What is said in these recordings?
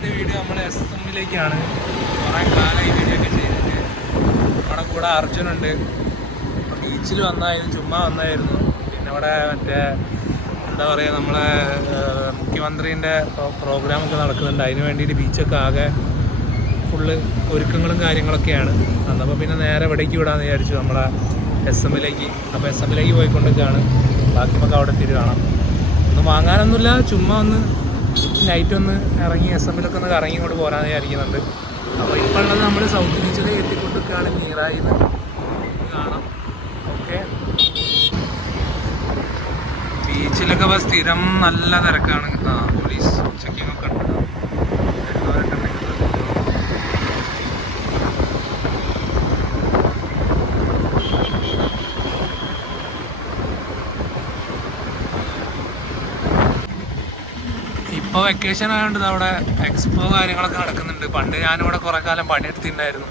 ഇന്നത്തെ വീഡിയോ നമ്മൾ എസ്.എമ്മിലേക്കാണ്. കുറേ കാലമായി വീഡിയോ ഒക്കെ ചെയ്തിട്ട്. നമ്മുടെ കൂടെ അർജുനുണ്ട്. ബീച്ചിൽ വന്നായിരുന്നു, ചുമ്മാ വന്നായിരുന്നു. പിന്നെ ഇവിടെ മറ്റേ എന്താ പറയുക, നമ്മളെ മുഖ്യമന്ത്രീൻ്റെ പ്രോഗ്രാമൊക്കെ നടക്കുന്നുണ്ട്. അതിന് വേണ്ടിയിട്ട് ബീച്ചൊക്കെ ആകെ ഫുള്ള് ഒരുക്കങ്ങളും കാര്യങ്ങളൊക്കെയാണ്. അന്നപ്പോൾ പിന്നെ നേരെ ഇവിടേക്ക് വിടാമെന്ന് വിചാരിച്ചു, നമ്മളെ എസ്.എമ്മിലേക്ക്. അപ്പോൾ എസ്.എമ്മിലേക്ക് പോയിക്കൊണ്ടിരിക്കുകയാണ്. ബാക്കി നമുക്ക് അവിടെ എത്തിയിട്ട് കാണാം. ഒന്നും വാങ്ങാനൊന്നുമില്ല, ചുമ്മാ ഒന്ന് നൈറ്റ് ഒന്ന് ഇറങ്ങി എസ്.എമ്മിലൊക്കെ ഒന്ന് കറങ്ങി ഇങ്ങോട്ട് പോരാന്ന് വിചാരിക്കുന്നുണ്ട്. അപ്പോൾ ഇപ്പോൾ ഉള്ളത് നമ്മൾ സൗത്ത് ബീച്ചിൽ എത്തിക്കൊണ്ടിരിക്കുകയാണ്. നീറായിന്ന് കാണാം. ഓക്കെ, ബീച്ചിലൊക്കെ ഇപ്പോൾ സ്ഥിരം നല്ല തിരക്കാണ്. പോലീസ് ചെക്കിംഗ് ഒക്കെ ഉണ്ട്. ഇപ്പോൾ വെക്കേഷൻ ആയതുകൊണ്ട് അവിടെ എക്സ്പോ കാര്യങ്ങളൊക്കെ നടക്കുന്നുണ്ട്. പണ്ട് ഞാനിവിടെ കുറേ കാലം പണിയെടുത്തിട്ടുണ്ടായിരുന്നു.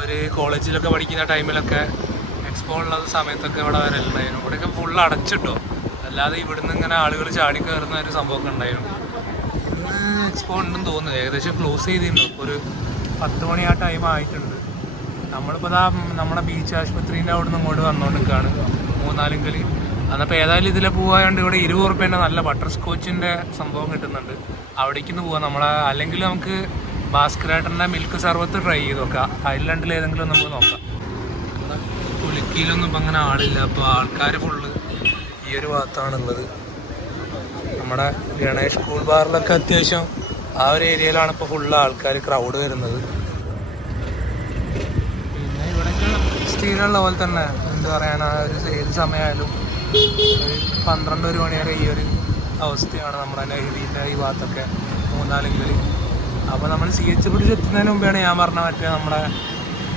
ഒരു കോളേജിലൊക്കെ പഠിക്കുന്ന ടൈമിലൊക്കെ എക്സ്പോ ഉള്ള സമയത്തൊക്കെ ഇവിടെ വരലുണ്ടായിരുന്നു. ഇവിടെയൊക്കെ ഫുള്ള് അടച്ചിട്ടോ, അല്ലാതെ ഇവിടുന്ന് ഇങ്ങനെ ആളുകൾ ചാടി കയറുന്ന ഒരു സംഭവമൊക്കെ ഉണ്ടായിരുന്നു. ഇന്ന് എക്സ്പോ ഉണ്ടെന്ന് തോന്നുന്നു. ഏകദേശം ക്ലോസ് ചെയ്തിട്ടുണ്ടോ, ഇപ്പോൾ ഒരു 10 മണി ആ ടൈം ആയിട്ടുണ്ട്. നമ്മളിപ്പോൾ നമ്മുടെ ബീച്ച് ആശുപത്രീൻ്റെ അവിടെ നിന്ന് ഇങ്ങോട്ട് വന്നുകൊണ്ടിരിക്കുകയാണ്, മൂന്നാലിങ്കൽ. അന്നപ്പോൾ ഏതായാലും ഇതിലെ പോകാണ്ട് ഇവിടെ 20 റുപ്യേൻ്റെ നല്ല ബട്ടർ സ്കോച്ചിൻ്റെ സംഭവം കിട്ടുന്നുണ്ട്. അവിടേക്കൊന്ന് പോകാം. അല്ലെങ്കിൽ നമുക്ക് ഭാസ്കരേട്ടൻ്റെ മിൽക്ക് സർബത്ത് ട്രൈ ചെയ്ത് നോക്കാം. ഐലൻഡിൽ ഏതെങ്കിലും നമുക്ക് നോക്കാം. കുലുക്കിയിലൊന്നും ഇപ്പം അങ്ങനെ ആളില്ല. അപ്പോൾ ആൾക്കാർ ഫുള്ള് ഈ ഒരു ഭാഗത്താണുള്ളത്. നമ്മുടെ ഗണേഷ് സ്കൂൾ ബാറിലൊക്കെ അത്യാവശ്യം ആ ഒരു ഏരിയയിലാണ് ഇപ്പോൾ ഫുള്ള് ആൾക്കാർ ക്രൗഡ് വരുന്നത്. പിന്നെ ഇവിടെയൊക്കെ സ്ഥിരമുള്ള പോലെ തന്നെ എന്താ പറയാനാ, ഏത് സമയമായാലും 12-1 മണി വരെ ഈ ഒരു അവസ്ഥയാണ് നമ്മുടെ നെഹ്റീൻ്റെ ഈ ഭാഗത്തൊക്കെ, മൂന്നാലിങ്കൽ. അപ്പോൾ നമ്മൾ CH പിടിച്ച് എത്തുന്നതിന് മുമ്പാണ് ഞാൻ പറഞ്ഞ മറ്റേ നമ്മുടെ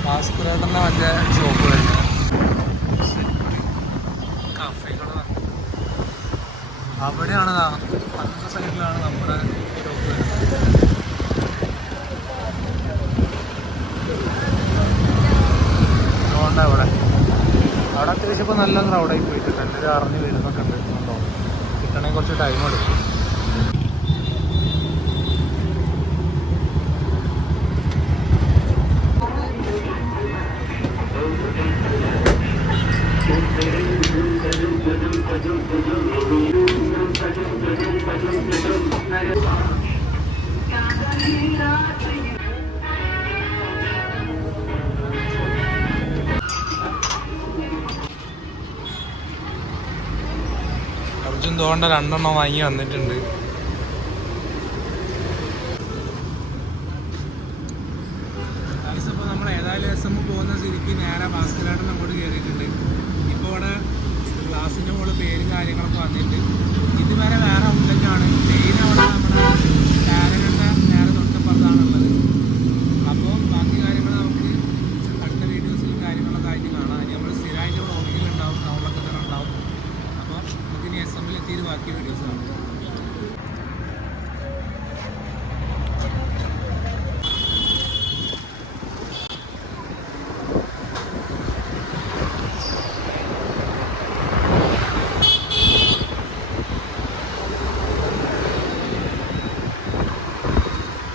ഭാസ്കരേട്ടൻ്റെ മറ്റേ ഷോപ്പ് വരുന്നത്. കഫേകള് അവിടെയാണ്, അടുത്ത സൈഡിലാണ് നമ്മുടെ ഷോപ്പ് വരുന്നത്. അതുകൊണ്ടാണ് അവിടെ അത്യാവശ്യം ഇപ്പോൾ നല്ല ക്രൗഡായി പോയിട്ടുണ്ട്. എല്ലാവരും അറിഞ്ഞ് വരുന്നൊക്കെ ഉണ്ട്. കിട്ടണമെങ്കിൽ കുറച്ച് ടൈം എടുക്കും. അർജുൻ തോണ്ട 2 എണ്ണം വാങ്ങി വന്നിട്ടുണ്ട്. ഇപ്പോൾ നമ്മൾ ഏതായാലും എസ്.എം പോകുന്ന സ്ഥിതിക്ക് നേരെ ഭാസ്കരേട്ടൻ അങ്ങോട്ട് കയറിയിട്ടുണ്ട്. ഇപ്പോൾ ഇവിടെ ക്ലാസ്സിൻ്റെ മുകളിൽ പേരും കാര്യങ്ങളൊക്കെ വന്നിട്ടുണ്ട്. ഇതുവരെ വേറെ ഔട്ട്ലെറ്റാണ്. മെയിൻ അവിടെ നമ്മുടെ പാരഗണിൻ്റെ നേരെ തൊട്ടപ്പുറത്താണുള്ളത്. അപ്പോൾ ബാക്കി കാര്യങ്ങൾ നമുക്ക് അടുത്ത വീഡിയോസിലും കാര്യങ്ങളൊക്കെ ആയിട്ട് കാണാം. ഇനി നമ്മൾ സ്ഥിരമായിട്ട് വ്ളോഗിലുണ്ടാവും, ടൗണിലൊക്കെ തന്നെ ഉണ്ടാവും. അപ്പോൾ നമുക്കിനി എസ്.എമ്മിൽ എത്തിയിട്ട് ബാക്കി വീഡിയോസ് കാണാം.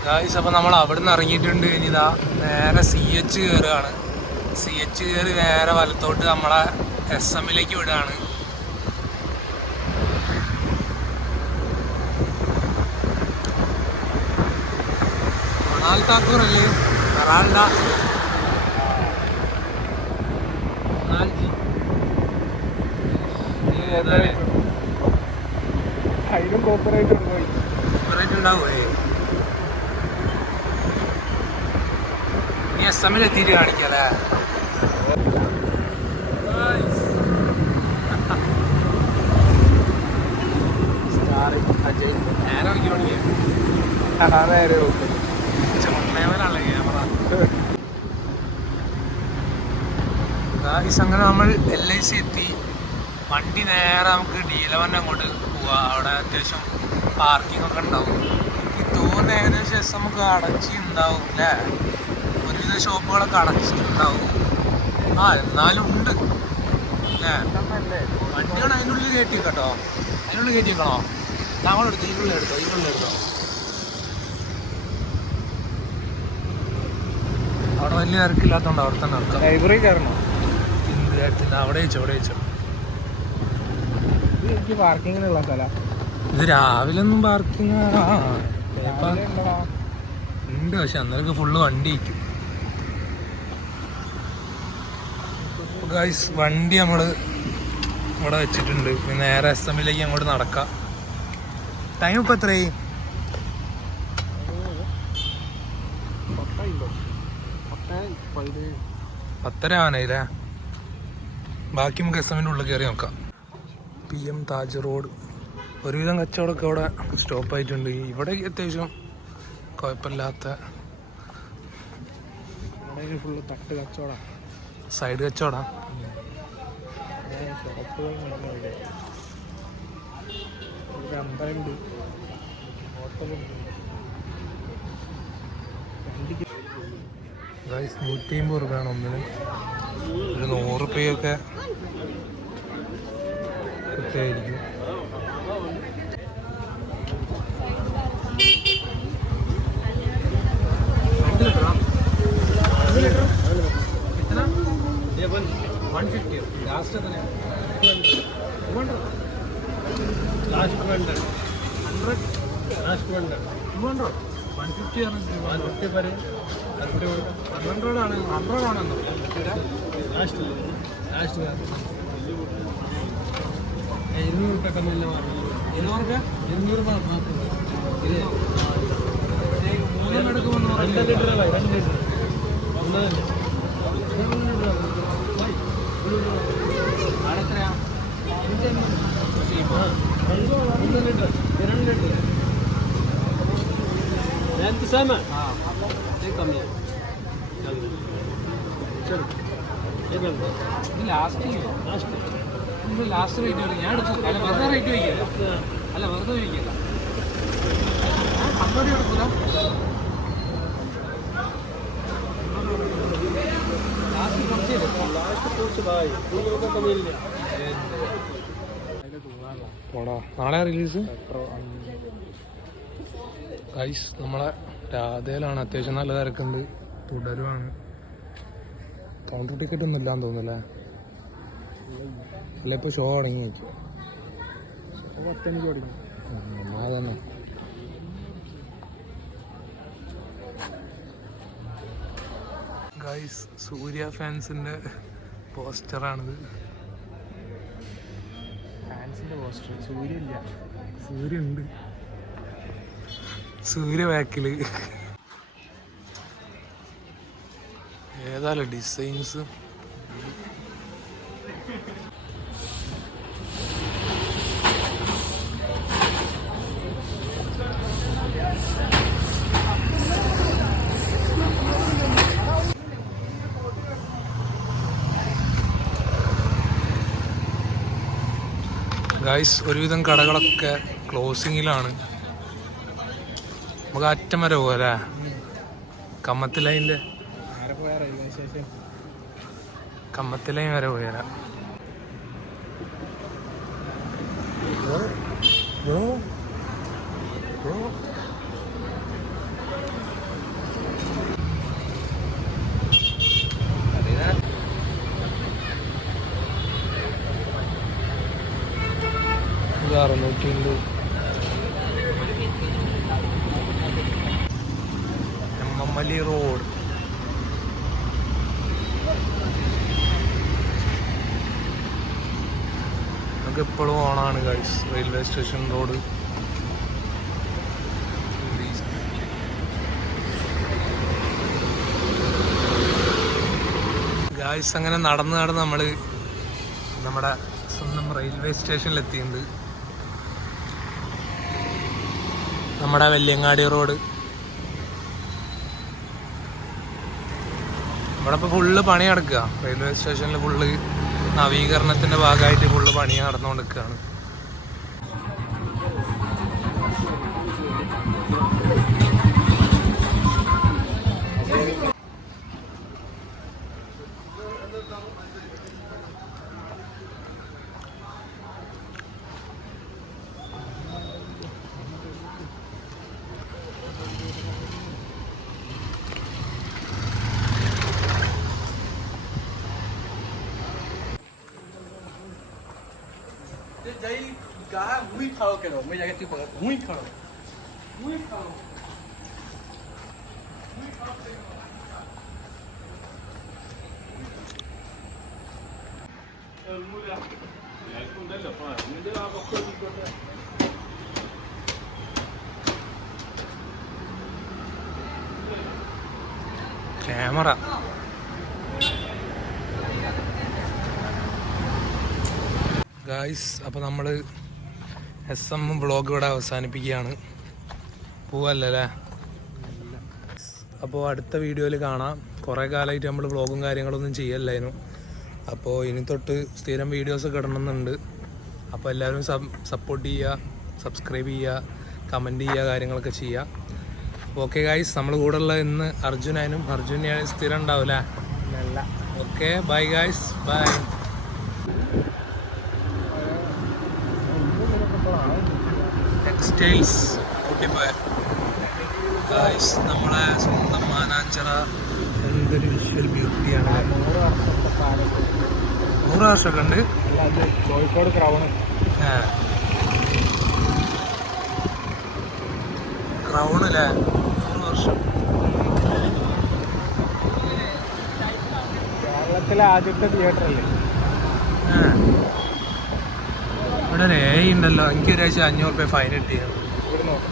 ഗായ്സ്, അപ്പോൾ നമ്മൾ അവിടെ നിന്ന് ഇറങ്ങിയിട്ടുണ്ട്. ഇനി ഇതാ നേരെ CH കയറുകയാണ്. CH കയറി നേരെ വലത്തോട്ട് നമ്മളെ എസ്.എമ്മിലേക്ക് വിടുകയാണ്. മണാൽ താക്കൂർ അല്ലേ, കറാൾഡ അതിനും കോപ്പറേറ്റ് ഉണ്ടാവുമേ. ഇനി എസ്.എമ്മിൽ എത്തിയിട്ട് കാണിക്കല്ലേ. അജയ് നേരെ നോക്കിയോണ്ടില്ലേ, നേരെ നോക്കും. ചുമന്നേവനാണല്ലേ ക്യാമറ. അങ്ങനെ നമ്മൾ LIC എത്തി. വണ്ടി നേരെ നമുക്ക് D11 അങ്ങോട്ട് പോവാം. അവിടെ അത്യാവശ്യം പാർക്കിംഗ് ഒക്കെ ഉണ്ടാവും. എനിക്ക് തോന്നുന്നു ഏകദേശം എസ്.എം ഒക്കെ അടച്ചിട്ടുണ്ടാവും അല്ലേ. ഒരുവിധ ഷോപ്പുകളൊക്കെ അടച്ചിട്ടുണ്ടാവും. എന്നാലും ഉണ്ട് അല്ലേ. വണ്ടികൾ അതിനുള്ളിൽ കയറ്റി കേട്ടോ, അതിനുള്ളിൽ കയറ്റി വെക്കണോ? താങ്കളെടുത്തോ, ഇതിനുള്ളിൽ എടുത്തോ. അവിടെ വലിയ തിരക്കില്ലാത്തതുകൊണ്ട് അവിടെ തന്നെ നടക്കാം. ലൈബ്രറി കയറണോ? പിന്നെ അവിടെ വെച്ചോ എനിക്ക് പാർക്കിങ്ങിനുള്ള സ്ഥലം. ഇത് രാവിലെ ഒന്നും പാർക്കിങ് ഉണ്ട്, പക്ഷെ അന്നേരമൊക്കെ ഫുള്ള് വണ്ടി ഇരിക്കും. ഗൈസ് വണ്ടി നമ്മൾ ഇവിടെ വെച്ചിട്ടുണ്ട്. പിന്നെ നേരെ SMലേക്ക് അങ്ങോട്ട് നടക്കാം. ടൈം ഇപ്പം എത്രയായി? 10:30 ആവാനായില്ലേ? ബാക്കി നമുക്ക് SMൻ്റെ ഉള്ളിൽ കയറി നോക്കാം. PM Taj road. ഒരുവിധം കച്ചവടമൊക്കെ ഇവിടെ സ്റ്റോപ്പായിട്ടുണ്ട്. ഇവിടെ അത്യാവശ്യം കുഴപ്പമില്ലാത്ത ഫുള്ള് തട്ട് കച്ചവടം, സൈഡ് കച്ചവടം. അമ്പലമുണ്ട്, ഹോട്ടലുണ്ട്. 150 രൂപയാണ് ഒന്നിന്. ഒരു 100 രൂപയൊക്കെ കിട്ടുമായിരിക്കും. ലാസ്റ്റ് റേറ്റ് ഞാൻ എടുത്തു. അല്ല വെറുതെ റേറ്റ് വയ്ക്കില്ല, അല്ല വെറുതെ വയ്ക്കില്ല. 50 എടുക്കൂല. നാളെ റിലീസ്. ഗൈസ് നമ്മളെ രാധയിലാണ്, അത്യാവശ്യം നല്ല തിരക്കുണ്ട്. തുടരുവാണ്. കൗണ്ടർ ടിക്കറ്റ് ഒന്നും ഇല്ലാന്ന് തോന്നുന്നല്ലേ? അല്ല ഇപ്പൊ ഷോ തുടങ്ങി വയ്ക്കും. തന്നെ ഗൈസ് സൂര്യ ഫാൻസിന്റെ പോസ്റ്ററാണിത്. ഫാൻസിന്റെ പോസ്റ്റർ. സൂര്യ ഇല്ല, സൂര്യ ഉണ്ട്. സൂര്യ ബാക്കില് ഏതായാലും ഡിസൈൻസ്. ഗൈസ് ഒരുവിധം കടകളൊക്കെ ക്ലോസിങ്ങിലാണ്. നമുക്ക് അറ്റം വരെ പോകാല്ലേ? കമ്മത്തിലൈൻ്റെ കമ്മത്തിലൈൻ വരെ പോയാലാ. നോക്കിയുണ്ട്. എമ്മല്ലി റോഡ് നമുക്ക് എപ്പോഴും ഓണാണ് guys. Railway station road. Guys അങ്ങനെ നടന്ന് നമ്മൾ നമ്മുടെ സ്വന്തം റെയിൽവേ സ്റ്റേഷനിലെത്തിയിട്ടുണ്ട്. നമ്മുടെ വെല്ലിയങ്ങാടി റോഡ്. ഇവിടെ ഇപ്പോൾ ഫുള്ള് പണി നടക്കുക. റെയിൽവേ സ്റ്റേഷനിൽ ഫുള്ള് നവീകരണത്തിൻ്റെ ഭാഗമായിട്ട് ഫുള്ള് പണി നടന്നുകൊണ്ടിരിക്കുകയാണ്. जाई कहा मुई खाओ करो मैं जाके चुप मुई खाओ मुई खाओ ക്യാമറ ഗായ്സ് അപ്പോൾ നമ്മൾ SM വ്ളോഗ് ഇവിടെ അവസാനിപ്പിക്കുകയാണ്. പോവല്ലേ? അപ്പോൾ അടുത്ത വീഡിയോയിൽ കാണാം. കുറേ കാലമായിട്ട് നമ്മൾ വ്ളോഗും കാര്യങ്ങളൊന്നും ചെയ്യല്ലായിരുന്നു. അപ്പോൾ ഇനി തൊട്ട് സ്ഥിരം വീഡിയോസൊക്കെ ഇടണമെന്നുണ്ട്. അപ്പോൾ എല്ലാവരും സപ്പോർട്ട് ചെയ്യുക, സബ്സ്ക്രൈബ് ചെയ്യുക, കമൻറ്റ് ചെയ്യുക, കാര്യങ്ങളൊക്കെ ചെയ്യുക. അപ്പോൾ ഓക്കെ ഗായ്സ്, നമ്മൾ കൂടെ ഉള്ള ഇന്ന് അർജുനാനും സ്ഥിരം ഉണ്ടാവില്ലേ? Okay bye guys, bye. Textiles കുട്ടിപ്പോയ ഗായ്സ്, നമ്മളെ സ്വന്തം മാനാഞ്ചിറ എന്തൊരു വിഷ്വൽ ബ്യൂട്ടിയാണ്. 100 വർഷമൊക്കെ ഉണ്ട്. കോഴിക്കോട് ക്രൗണ് ക്രൗണില്ലേ? 100 വർഷം. കേരളത്തിലെ ആദ്യത്തെ തിയേറ്റർ അല്ലേ? ഇവിടെ ഒരു AI ഉണ്ടല്ലോ, എനിക്ക് ഒരാഴ്ച 500 രൂപ ഫൈൻ കിട്ടിയാണ്.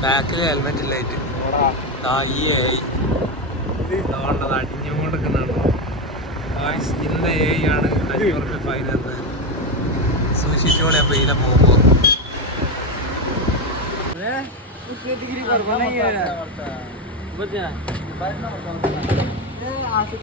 ബാക്കിൽ ഹെൽമെറ്റ് ഇല്ലായിട്ട്. ഈ AI അതുകൊണ്ടത് അടിഞ്ഞുകൊണ്ടിരിക്കുന്നുണ്ടോ? ഇന്ന AI ആണ് 500 രൂപ ഫൈൻ തന്നത്. സൂക്ഷിച്ചോടെ അപ്പോൾ ഇതിലെ പോകുമ്പോൾ